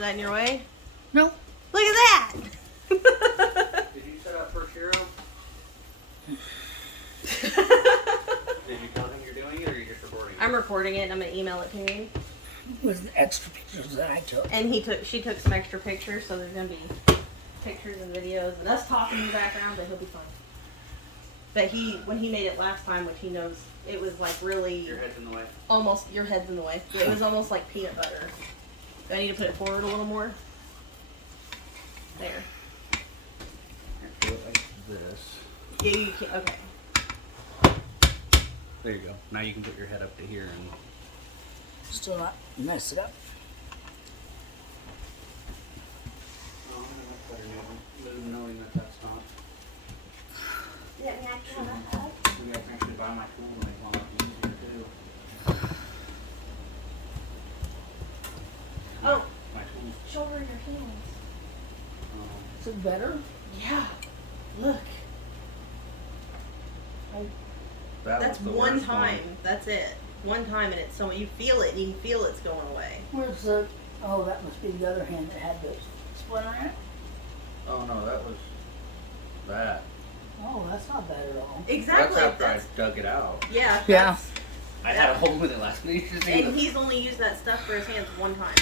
that in your way? No. Look at that! Did you set up for Shiro? Did you tell him you're doing it, or are you just recording it? I'm recording it and I'm gonna email it to him. With the extra pictures that I took. And she took some extra pictures, so there's gonna be pictures and videos and us talking in the background, but he'll be fine. But when he made it last time, which he knows, it was like really... Your head's in the way. Almost, your head's in the way. It was almost like peanut butter. Do I need to put it forward a little more? There. Do it like this. Yeah, you can, okay. There you go. Now you can put your head up to here and... Still not mess it up. Oh, that's better knowing that that's not... Yeah, we actually have that. You guys can actually buy my tool and make one lot easier too. Oh, My tools. shoulder your hands. Is it better? Yeah. Look. That's was the one worst time. That's it. One time, and it's so you feel it, and you can feel it's going away. Where's the... Oh, that must be the other hand that had the splinter in it. Oh no, that was that. Oh, that's not bad at all. Exactly. That's after I dug it out. Yeah. Yeah. that's- I had a hole with it last week. And he's only used that stuff for his hands one time.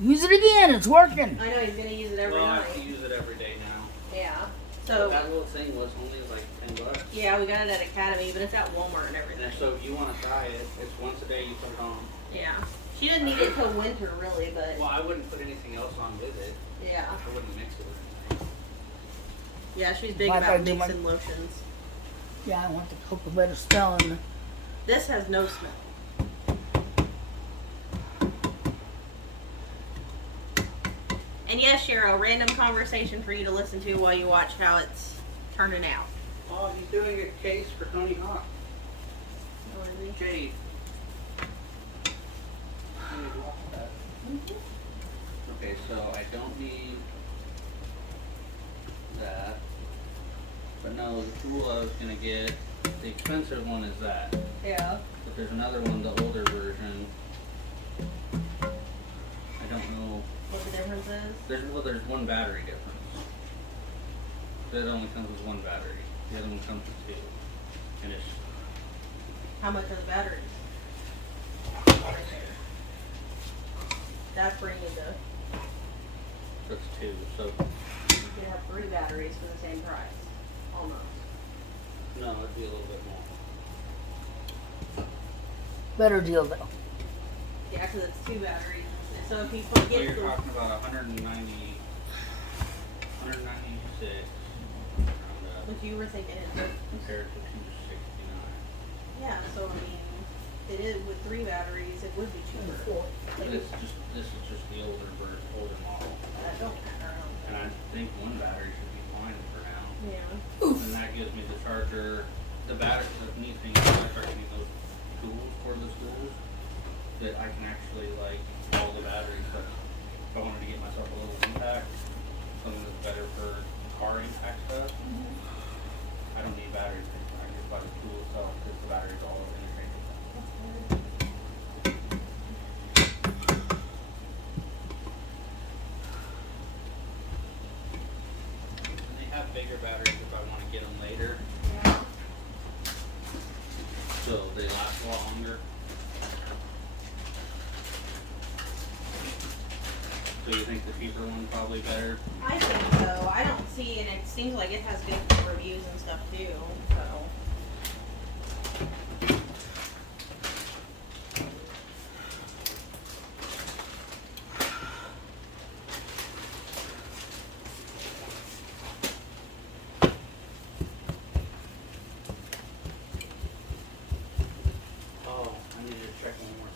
Use it again. It's working. I know he's gonna use it every Well, I night. have to use it every day now. Yeah. But So that little thing was only like $10. yeah, we got it at Academy, but it's at Walmart and everything. And so if you want to try it, it's once a day you put it on. Yeah. She didn't need it till winter, really, but Well, I wouldn't put anything else on with it. yeah. I wouldn't mix it with anything. Yeah, she's big Like I about do my- mixing lotions. Yeah, I want the cocoa better smelling. This has no smell. And yes, Cheryl, random conversation for you to listen to while you watch how it's turning out. Oh, he's doing a case for Tony Hawk. Jade. Okay, so I don't need that. But no, the tool I was gonna get, the expensive one is that. Yeah. But there's another one, the older version. I don't know. What the difference is? There's one battery difference. It only comes with one battery. The other one comes with two. And it's How much are the batteries? That's where you need to. that's two. So You can have 3 batteries for the same price. Almost. no, it'd be a little bit more. Better deal though. Yeah, because it's 2 batteries. So if you So get you're the. talking about 196. What you were thinking is Compared to 269. yeah, so I mean, it is with 3 batteries, it would be cheaper. But this is just the older model. That don't matter. And I think one battery should be fine for now. Yeah. And that gives me the charger, the battery. The neat thing is I start getting those tools for the schools that I can actually like all the batteries. But if I wanted to get myself a little impact, something that's better for car impact stuff, I don't need batteries. I can just buy the tool itself because the battery's all interchangeable. And they have bigger batteries if I want to get them later, Yeah. so they last a lot longer. So you think the cheaper one probably better? I think so. I don't see, and it seems like it has good reviews and stuff too. So. Oh, I need to check one more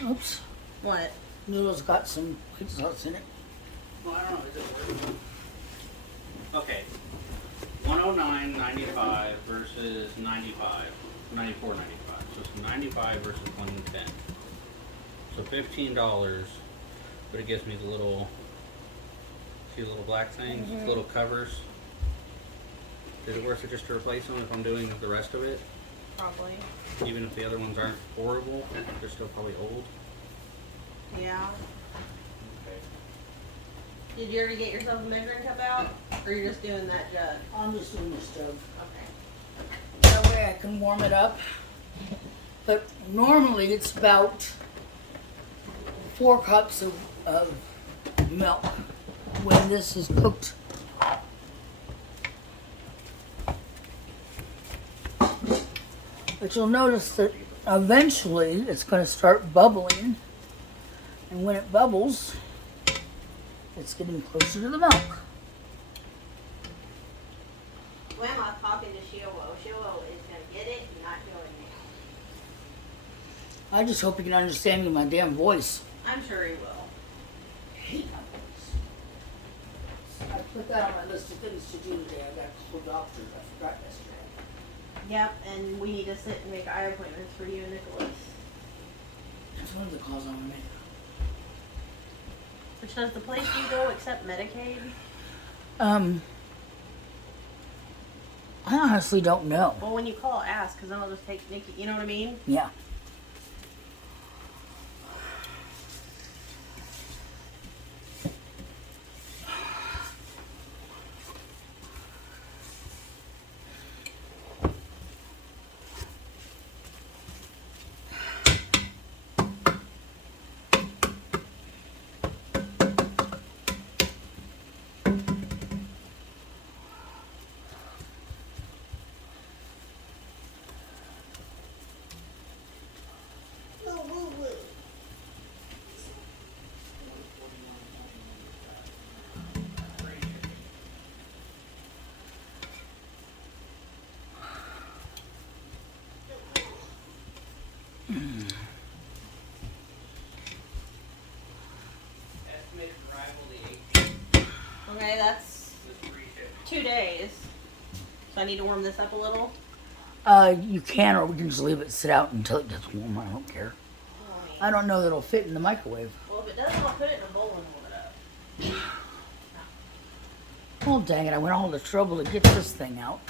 thing. Oops. What? Noodle's got some white sauce in it. Well, I don't know. Is it worth it? Okay. 109.95 versus 95. 94.95. So it's 95 versus 110. So $15, but it gives me the little, see the little black things, little covers. Is it worth it just to replace them if I'm doing the rest of it? Probably. Even if the other ones aren't horrible, they're still probably old. Yeah. Okay. Did you already get yourself a measuring cup out? Or you're just doing that jug? I'm just doing this jug. Okay. That way I can warm it up. But normally it's about 4 cups of milk when this is cooked. But you'll notice that eventually it's going to start bubbling. And when it bubbles, it's getting closer to the milk. Grandma's talking to Shiowo. Shiowo is going to get it and not do it now. I just hope you can understand me, my damn voice. I'm sure he will. I hate my voice. I put that on my list of things to do today. I got a couple doctors. I forgot yesterday. Yep, and we need to sit and make eye appointments for you and Nicholas. That's one of the calls I'm gonna make. Which does the place you go accept Medicaid? I honestly don't know. Well, when you call, ask, because then I'll just take Nikki. You know what I mean? Yeah. Estimated arrival the 18th. Okay, that's This free ship. 2 days. So I need to warm this up a little. You can, or we can just leave it sit out until it gets warm. I don't care. I don't know that it'll fit in the microwave. Well, if it doesn't, I'll put it in a bowl and warm it up. Oh, dang it. I went all the trouble to get this thing out.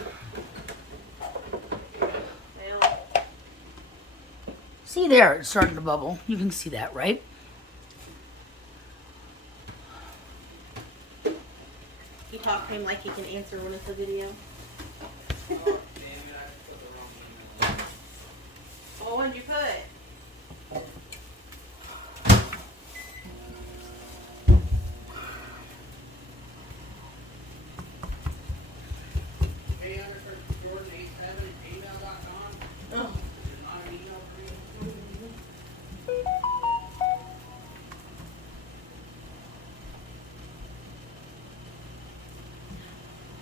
Well, See there, it's starting to bubble. You can see that, right? you talk to him like he can answer when it's a video. Oh, damn it, I put the wrong email. Well, what did you put? Jordan87@gmail.com. Oh. Is it not an email for you?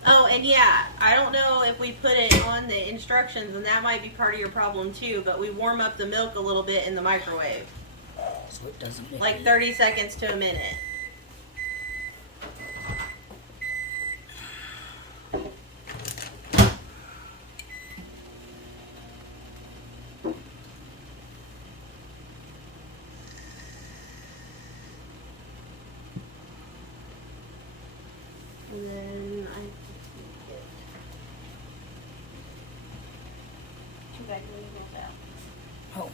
Oh, and yeah, I don't know if we put it on the instructions, and that might be part of your problem too, but we warm up the milk a little bit in the microwave. So it doesn't make Like any- 30 seconds to a minute. And then I get 2 bags of meatballs out. Oh.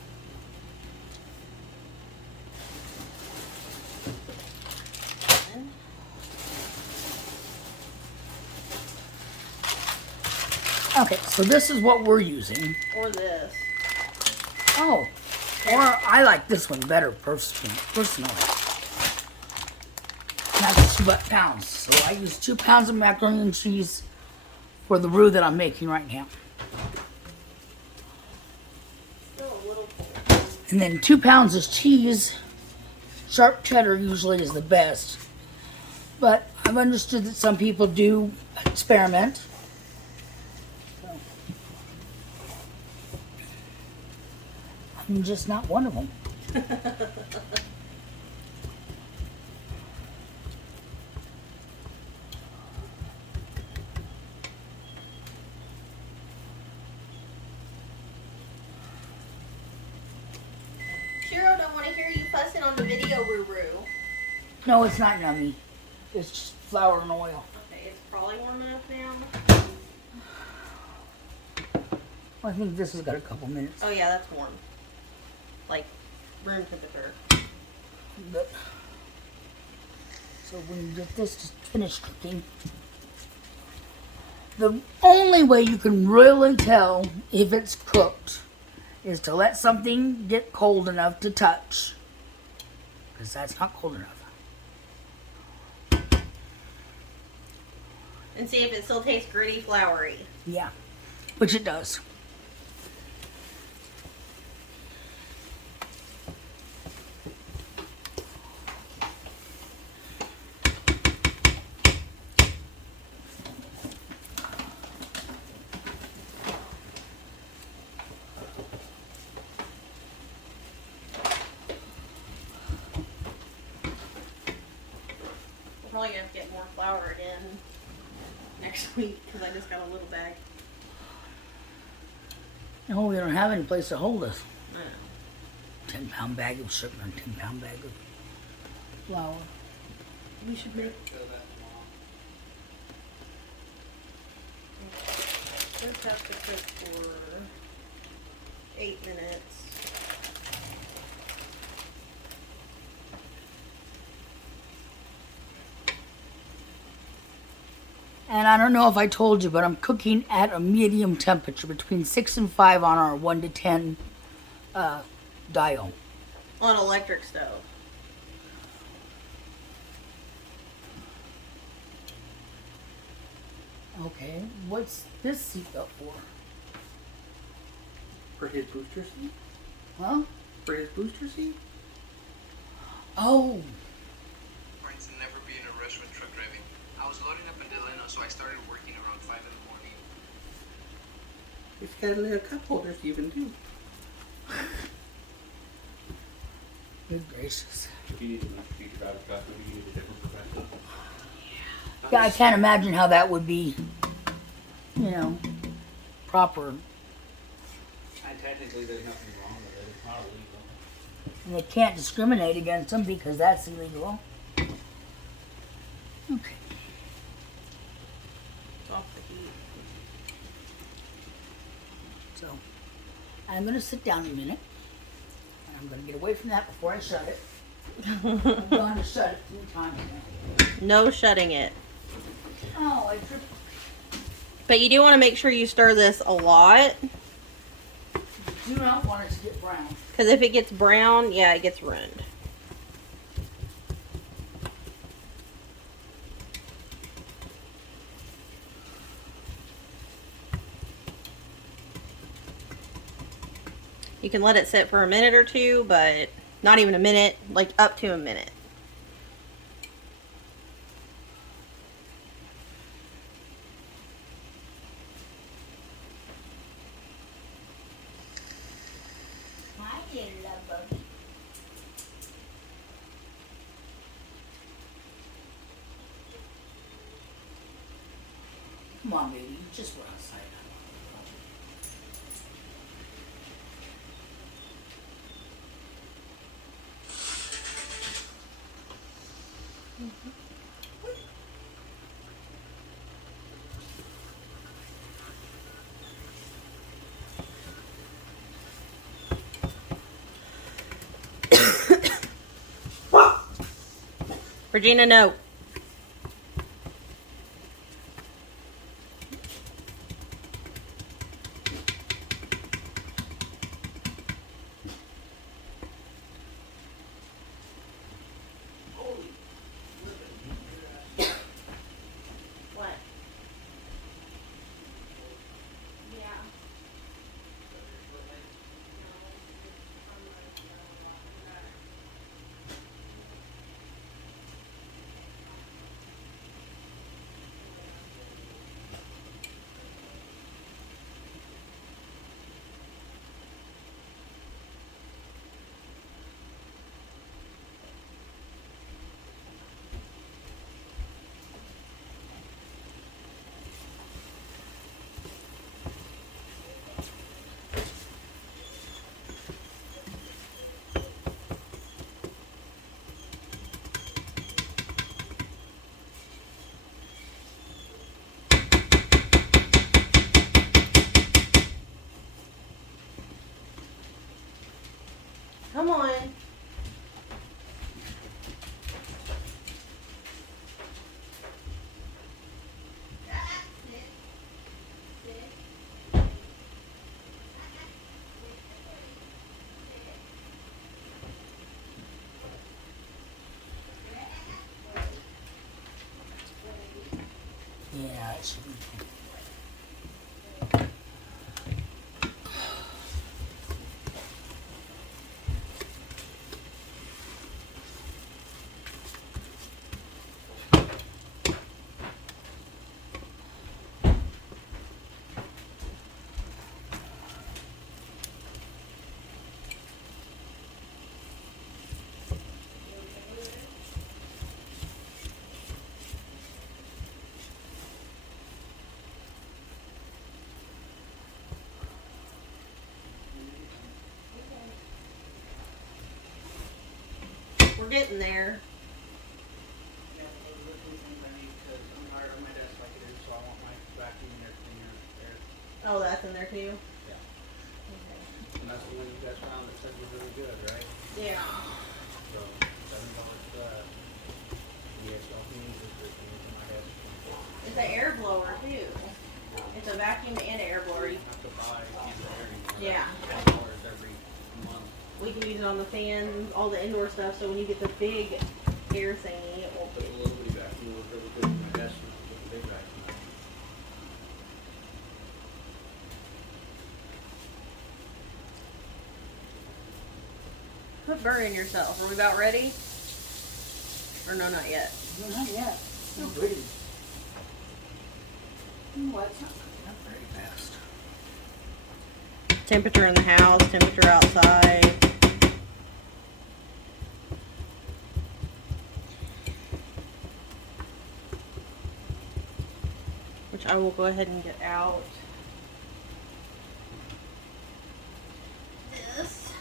Okay, so this is what we're using. Or this. Oh, or I like this one better personally. That's 2 pounds. So I use 2 pounds of macaroni and cheese for the roux that I'm making right now. Still a little full. And then 2 pounds of cheese. Sharp cheddar usually is the best. But I've understood that some people do experiment. I'm just not one of them. Shiro don't want to hear you fussing on the video, Ruru. No, it's not yummy. It's just flour and oil. Okay, it's probably warm enough now. I think this has got a couple minutes. Oh yeah, that's warm. Like room temperature. But, so when you get this finished cooking, the only way you can really tell if it's cooked is to let something get cold enough to touch. Because that's not cold enough. And see if it still tastes gritty, floury. Yeah, which it does. We're probably gonna have to get more flour again next week because I just got a little bag. No, we don't have any place to hold us. I know. 10-pound bag of sugar and 10-pound bag of flour. We should make. This has to cook for 8 minutes. And I don't know if I told you, but I'm cooking at a medium temperature, between 6 and 5 on our 1 to 10 dial. On electric stove. Okay, what's this seat up for? For his booster seat? Huh? For his booster seat? Oh, Points to never be in a rush when truck driving. I was loading up in Delano, so I started working around 5 in the morning. It's got a little cup holder to even do. good gracious. If you need a future driver truck, maybe you need a different professional. Yeah, I can't imagine how that would be, you know, proper. And technically, there's nothing wrong with it. It's not illegal. And they can't discriminate against them because that's illegal. Okay. It's off the heat. So, I'm going to sit down a minute. And I'm going to get away from that before I shut it. I'm going to shut it 3 times now. No shutting it. Oh, I tripped. But you do want to make sure you stir this a lot. Do not want it to get brown. Because if it gets brown, yeah, it gets ruined. You can let it sit for a minute or two, but not even a minute, like up to a minute. My little buggy. Come on, baby. You just went outside. Regina, no. What? Yeah. Come on. getting there. Yeah, those are the two things I need because I'm tired of my desk like it is, so I want my vacuum air cleaner there. Oh, that's in there too? Yeah. Okay. And that's the one you guys found that said was really good, right? Yeah. So $7 for that. Yes, I'll be using this in my desk. It's an air blower too. It's a vacuum and air blower. You don't have to buy cans of air anymore. Yeah. $10 every month. We can use it on the fans, all the indoor stuff, so when you get the big air thingy, it won't But be. the little bitty vacuum was really good in my desk when I put the big vacuum. Quit burning yourself. Are we about ready? Or no, not yet. No, not yet. Still breathing. What? It's not coming up very fast. Temperature in the house, temperature outside. Which I will go ahead and get out. This.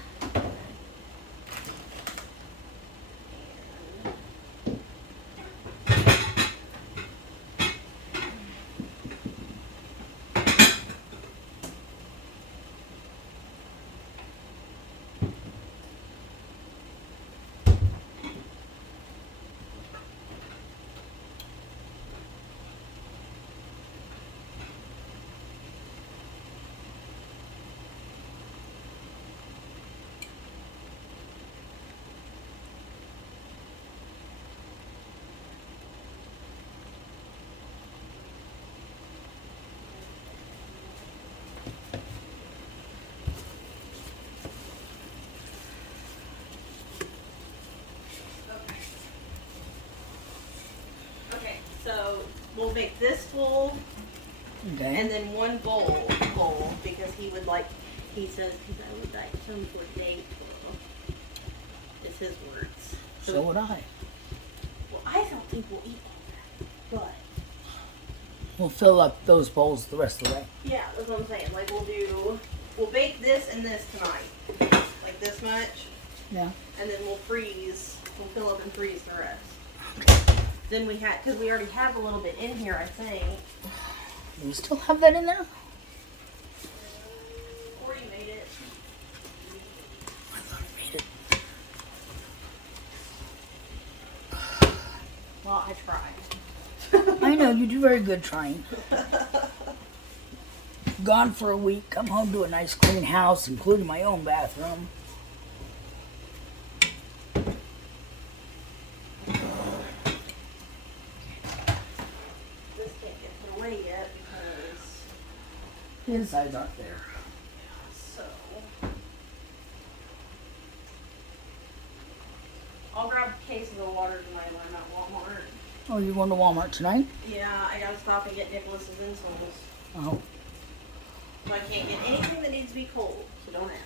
Okay, so we'll make this full Okay. and then one bowl full because he would like, he says, because I would like some for day full. It's his words. So would I. Well, I don't think we'll eat all that, We'll fill up those bowls the rest of the way. but yeah, that's what I'm saying. Like we'll bake this and this tonight, like this much, Yeah. and then we'll fill up and freeze the rest. Then we had, because we already have a little bit in here, I think. Do we still have that in there? Corey made it. I thought I made it. Well, I tried. I know, you do very good trying. Gone for a week, come home to a nice clean house, including my own bathroom. This can't get put away yet because, The insides aren't there. so. I'll grab cases of water tonight when I'm at Walmart. Oh, you're going to Walmart tonight? Yeah, I gotta stop and get Nicholas's insoles. Oh. So I can't get anything that needs to be cold, so don't ask.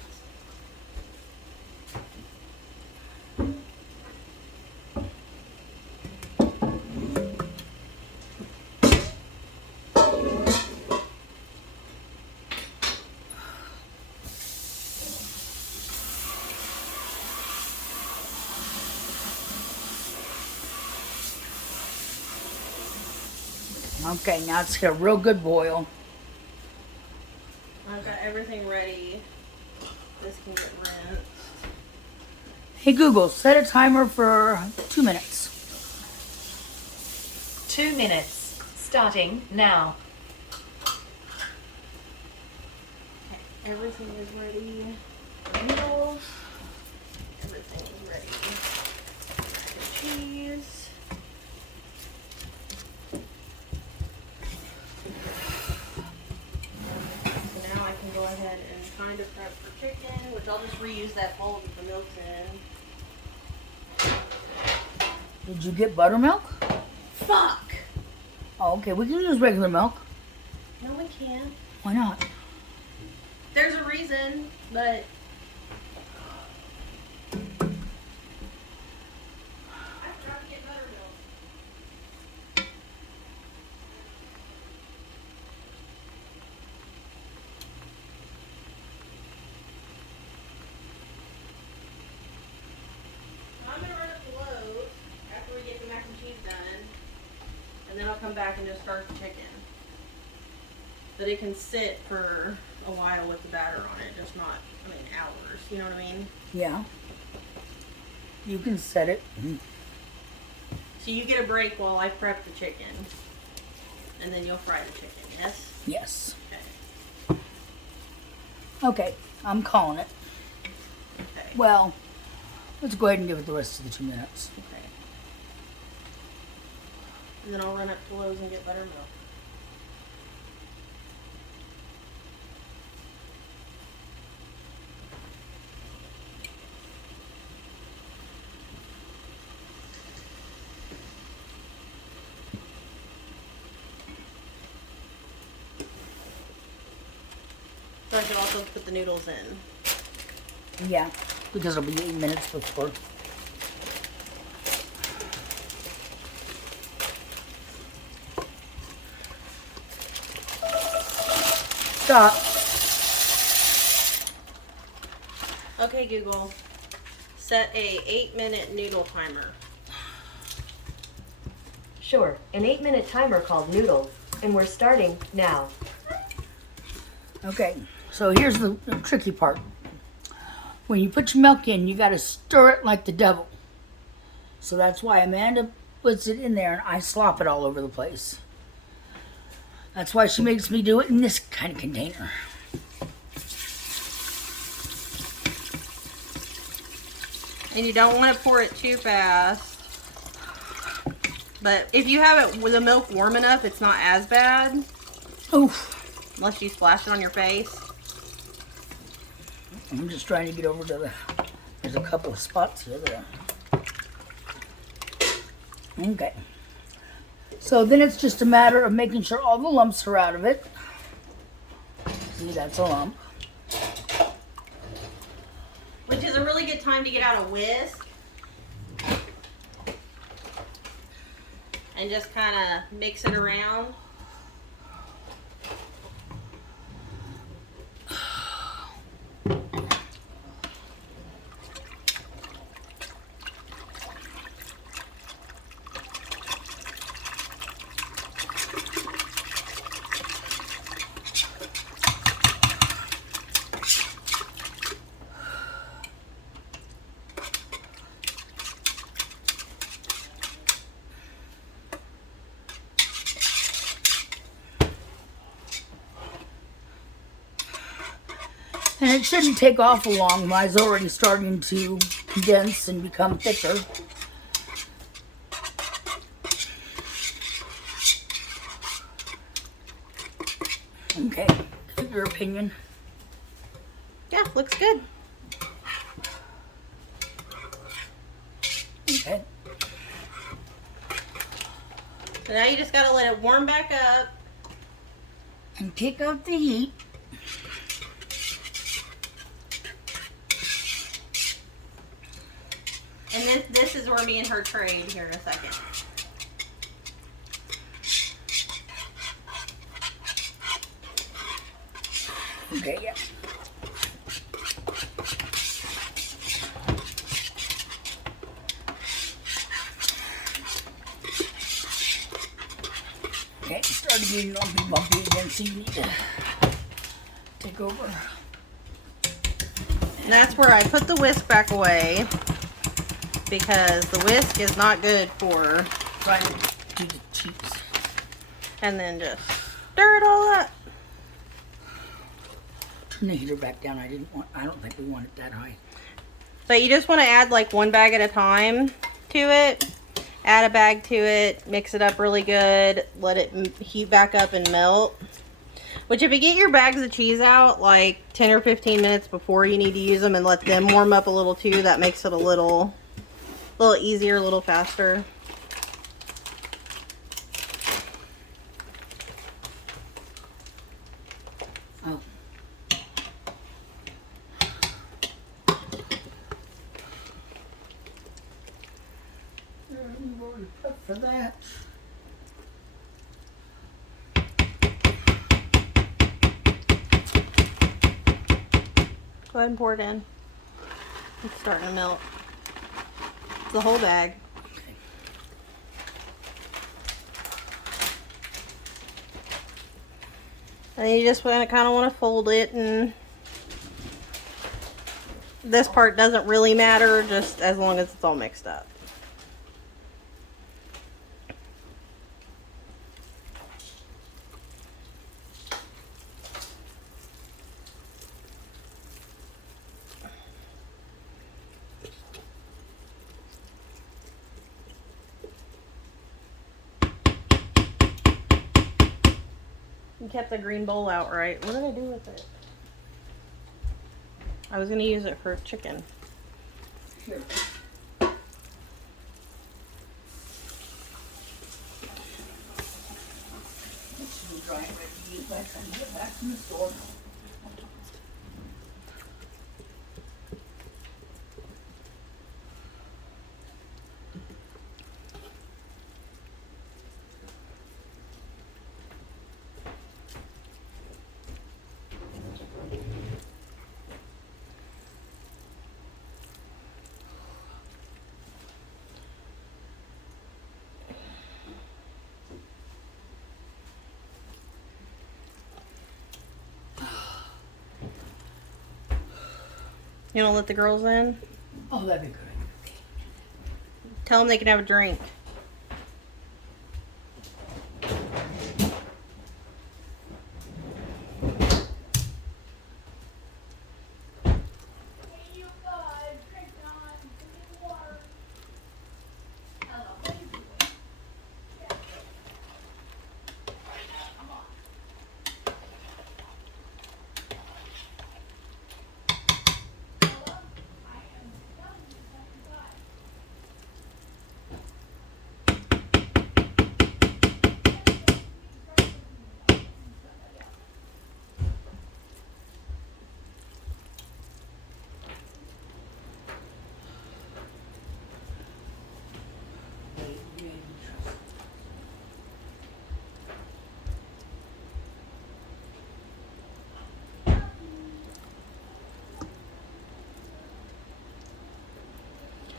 Okay, now it's got a real good boil. I've got everything ready. This can get rinsed. Hey Google, set a timer for 2 minutes. 2 minutes. Starting now. Okay, everything is ready. Noodles. Everything is ready. Mac and cheese. So now I can go ahead and kind of prep for chicken, which I'll just reuse that bowl that the milk's in. Did you get buttermilk? Fuck! Oh, okay, we can use regular milk. No, we can't. Why not? There's a reason, but I forgot to get buttermilk. I'm gonna run up to she's done. And then I'll come back and just start the chicken. But it can sit for a while with the batter on it, just not, hours. You know what I mean? Yeah. You can set it. So you get a break while I prep the chicken. And then you'll fry the chicken, yes? Yes. Okay. Okay, I'm calling it. Okay. Well, let's go ahead and give it the rest of the 2 minutes. Okay. And then I'll run up to Lowe's and get buttermilk. So I should also put the noodles in. Yeah, because it'll be 8 minutes before. Stop. Okay, Google. Set a 8-minute noodle timer. Sure, an 8-minute timer called Noodles, and we're starting now. Okay, so here's the tricky part. When you put your milk in, you got to stir it like the devil. So that's why Amanda puts it in there and I slop it all over the place. That's why she makes me do it in this kind of container. And you don't want to pour it too fast. But if you have it with the milk warm enough, it's not as bad. Oof. Unless you splash it on your face. I'm just trying to get over to the... There's a couple of spots here that Okay. So then it's just a matter of making sure all the lumps are out of it. See, that's a lump. Which is a really good time to get out a whisk. And just kind of mix it around. And it shouldn't take awful long. Mine's already starting to condense and become thicker. Okay, give your opinion. Yeah, looks good. Okay. So now you just gotta let it warm back up. And take out the heat. And this is where me and her trade here in a second. Okay, yeah. Okay, it started getting lumpy bumpy again, so you need to take over. And that's where I put the whisk back away. Because the whisk is not good for Trying to do the cheese. and then just stir it all up. Turn the heater back down. I don't think we want it that high. But you just want to add like one bag at a time to it. Add a bag to it, mix it up really good, let it heat back up and melt. Which if you get your bags of cheese out like 10 or 15 minutes before you need to use them and let them warm up a little too, that makes it a little easier, a little faster. Oh. You've already prepped for that. Go ahead and pour it in. It's starting to melt. It's the whole bag. And you just kind of want to fold it, and this part doesn't really matter, just as long as it's all mixed up. You kept the green bowl out, right? What did I do with it? I was going to use it for chicken. Here. This should be dry and ready to eat by the time I get back from the store. You want to let the girls in? Oh, that'd be good. Tell them they can have a drink.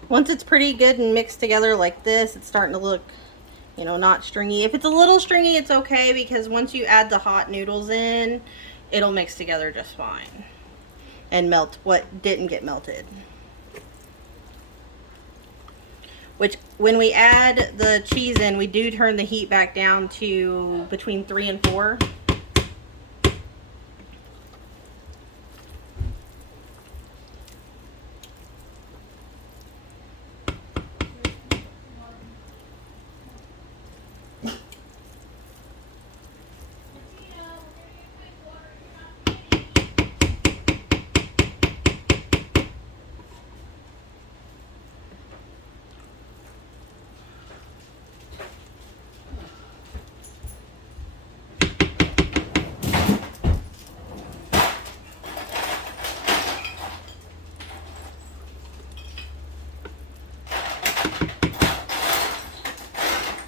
Once it's pretty good and mixed together like this, it's starting to look, you know, not stringy. If it's a little stringy, it's okay, because once you add the hot noodles in, it'll mix together just fine and melt what didn't get melted. Which, when we add the cheese in, we do turn the heat back down to between 3 and 4.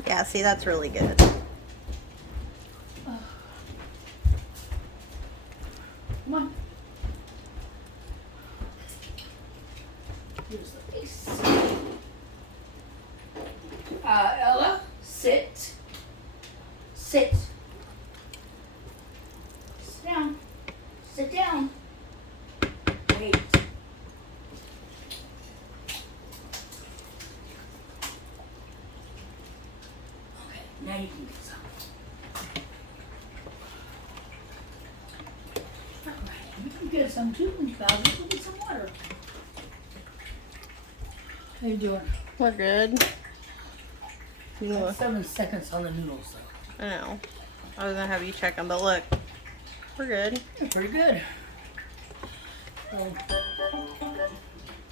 Yeah, see, that's really good. Come on. Here's the face. Ella, sit. Sit. Sit down. Sit down. Wait. Okay, now you can get some. Alright, you can get some too. Bowser, go get some water. How you doing? We're good. You know, 7 seconds on the noodles, though. I know. I was gonna have you check them, but look, we're good. They're pretty good.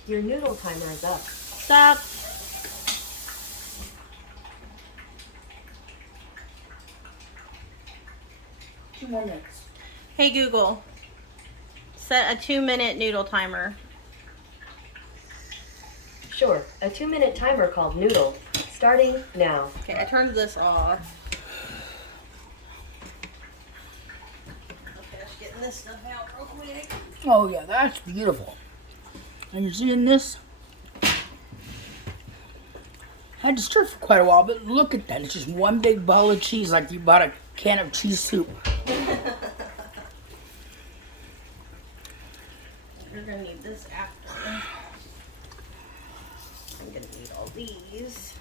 Your noodle timer is up. Stop. 2 more minutes. Hey Google, set a 2-minute noodle timer. Sure, a 2-minute timer called Noodle. Starting now. Okay, I turned this off. I'll finish getting this stuff out real quick. Oh yeah, that's beautiful. And you're seeing this? I had to stir for quite a while, but look at that. It's just one big ball of cheese like you bought a can of cheese soup. this after. I'm gonna eat all these.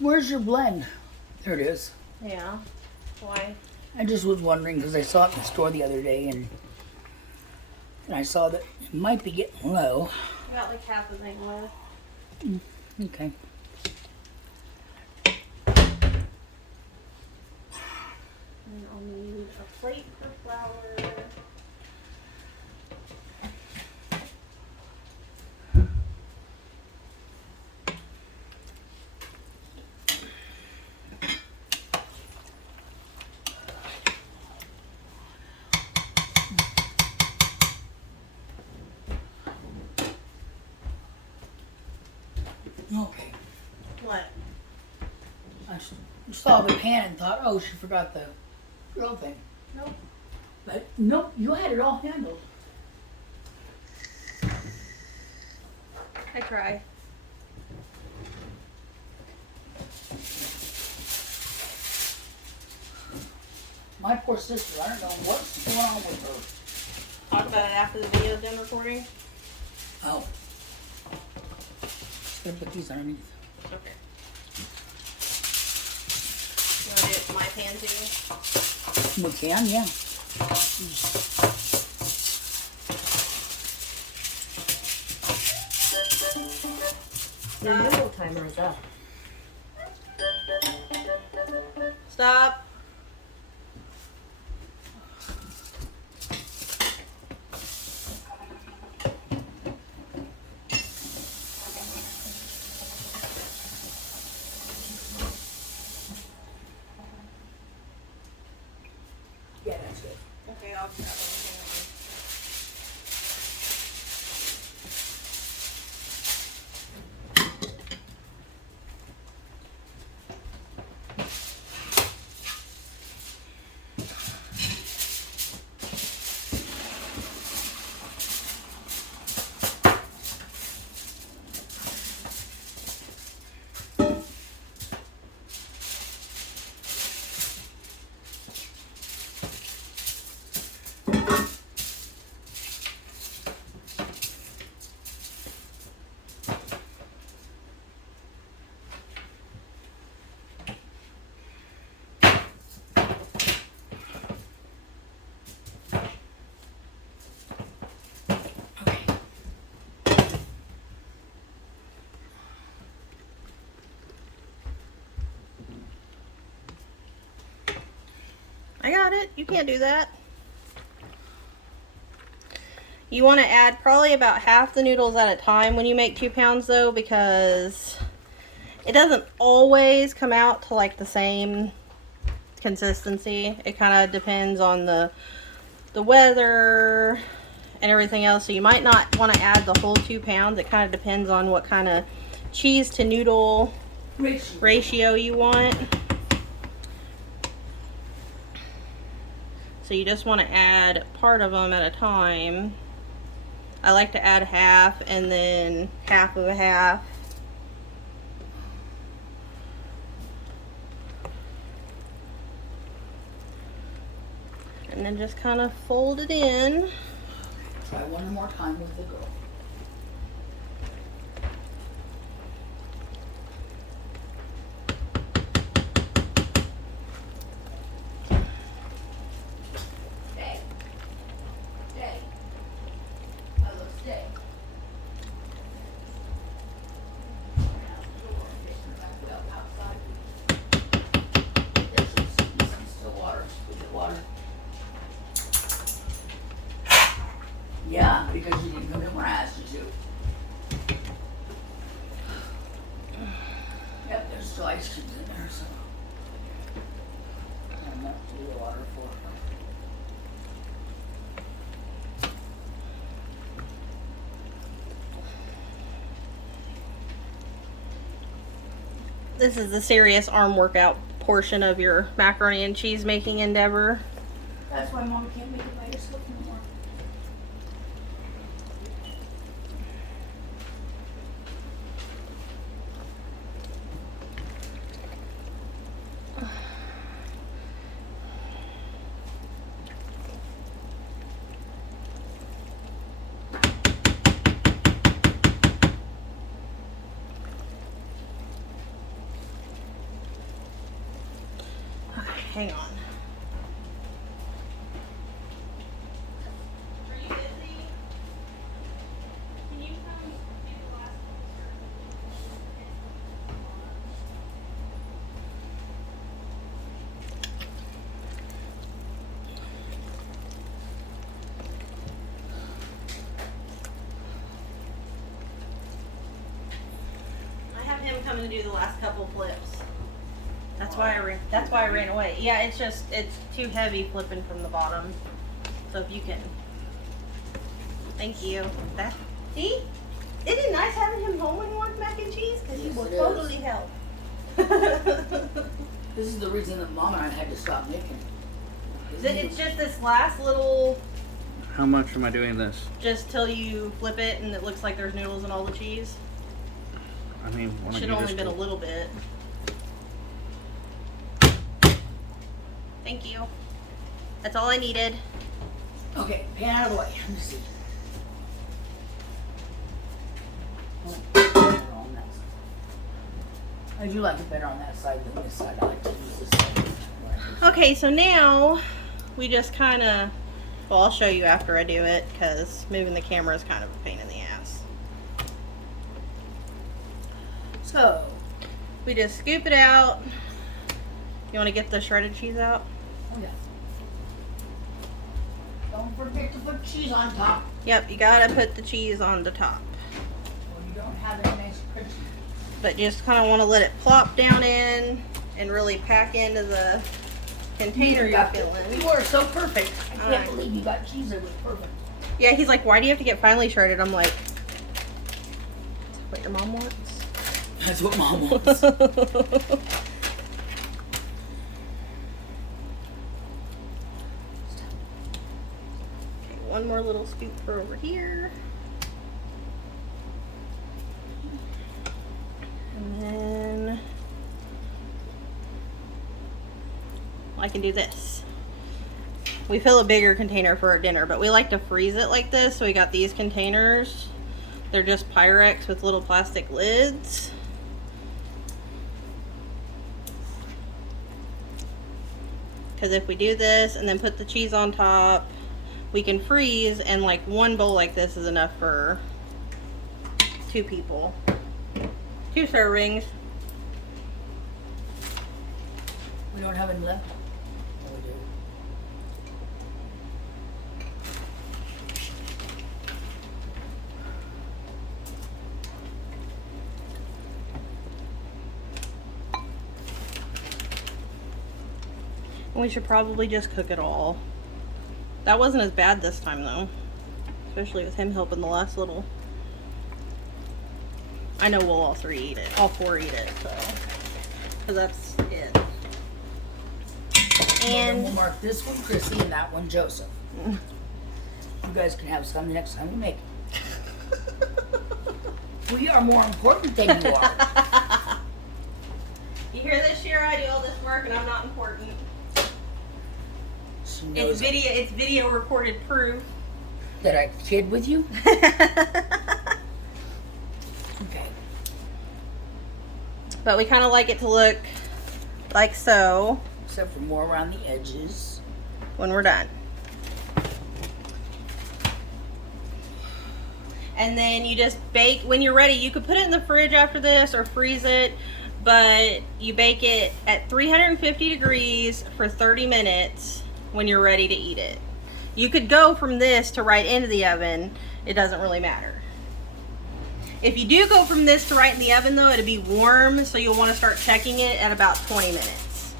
Where's your blend? There it is. Yeah. Why? I just was wondering because I saw it in the store the other day and I saw that it might be getting low. I got like half a thing left. Okay. And I'll need a plate for flour. Okay. What? I saw the pan and thought, oh, she forgot the grill thing. Nope. But nope, you had it all handled. I try. My poor sister, I don't know what's going on with her. Talk about it after the video's done recording. Oh. Just gonna put these underneath. Okay. You want to do it in my pan too? We can, yeah. Your noodle timer is up. Stop. Yeah, that's good. Okay, I'll grab everything. I got it. You can't do that. You want to add probably about half the noodles at a time when you make 2 pounds though, because it doesn't always come out to like the same consistency. It kind of depends on the weather and everything else. So you might not want to add the whole 2 pounds. It kind of depends on what kind of cheese to noodle ratio you want. So you just want to add part of them at a time. I like to add half and then half of a half. And then just kind of fold it in. Try one more time with the girl. Yeah, because you didn't come in when I asked you to. Yep, there's still ice cubes in there, so. I'm not to do the water for This is the serious arm workout portion of your macaroni and cheese making endeavor. That's why Mom can't make it by herself anymore. hang on. Are you busy? Can you come do the last I have him come and do the last couple flips. That's why I ran away. Yeah, it's too heavy flipping from the bottom. So if you can, thank you. That see, isn't it nice having him home when he wants mac and cheese? Because he will Yes, it totally is. help. This is the reason that Mom and I had to stop making it. It's just this last little, How much am I doing this? just till you flip it and it looks like there's noodles and all the cheese. I mean, why don't Should you only just been a go- little bit. Thank you. That's all I needed. Okay, pan out of the way. Let me see. Oh, better on that side. I do like it better on that side than this side. I like to use this side. Okay, so now we just kind of, well, I'll show you after I do it because moving the camera is kind of a pain in the ass. So, We just scoop it out. You want to get the shredded cheese out? oh yeah. Don't forget to put cheese on top. Yep, you gotta put the cheese on the top. Or you don't have it nice crunchy. But just kind of want to let it plop down in and really pack into the container you're filling. You are so perfect. I can't Alright. believe you got cheese that was perfect. Yeah, he's like, why do you have to get finely shredded? I'm like, what your mom wants? That's what Mom wants. Okay, one more little scoop for over here. And then I can do this. We fill a bigger container for our dinner, but we like to freeze it like this. So we got these containers. They're just Pyrex with little plastic lids. Because if we do this and then put the cheese on top, we can freeze, and like one bowl like this is enough for 2 people. 2 servings. We don't have any left? Oh, we do. We should probably just cook it all. That wasn't as bad this time though. Especially with him helping the last little. I know we'll all 3 eat it. All 4 eat it, so. Because that's it. And then we'll And mark this one Chrissy and that one Joseph. You guys can have some next time we make it. We are more important than you are. you hear this, Shira? I do all this work and I'm not important. She It's knows video recorded proof. that I kid with you. Okay. But we kind of like it to look like so Except for more around the edges. when we're done. And then you just bake when you're ready. You could put it in the fridge after this or freeze it, but you bake it at 350 degrees for 30 minutes when you're ready to eat it. You could go from this to right into the oven. It doesn't really matter. If you do go from this to right in the oven though, it'll be warm, so you'll want to start checking it at about 20 minutes.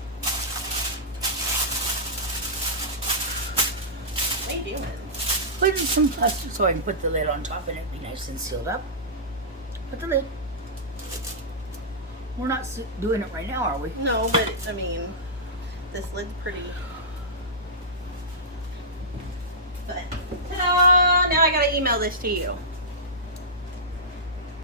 What are you doing? Put in some plastic so I can put the lid on top and it be nice and sealed up. Put the lid. We're not doing it right now, are we? No, but I mean, this lid's pretty. But ta-da! Now I gotta email this to you.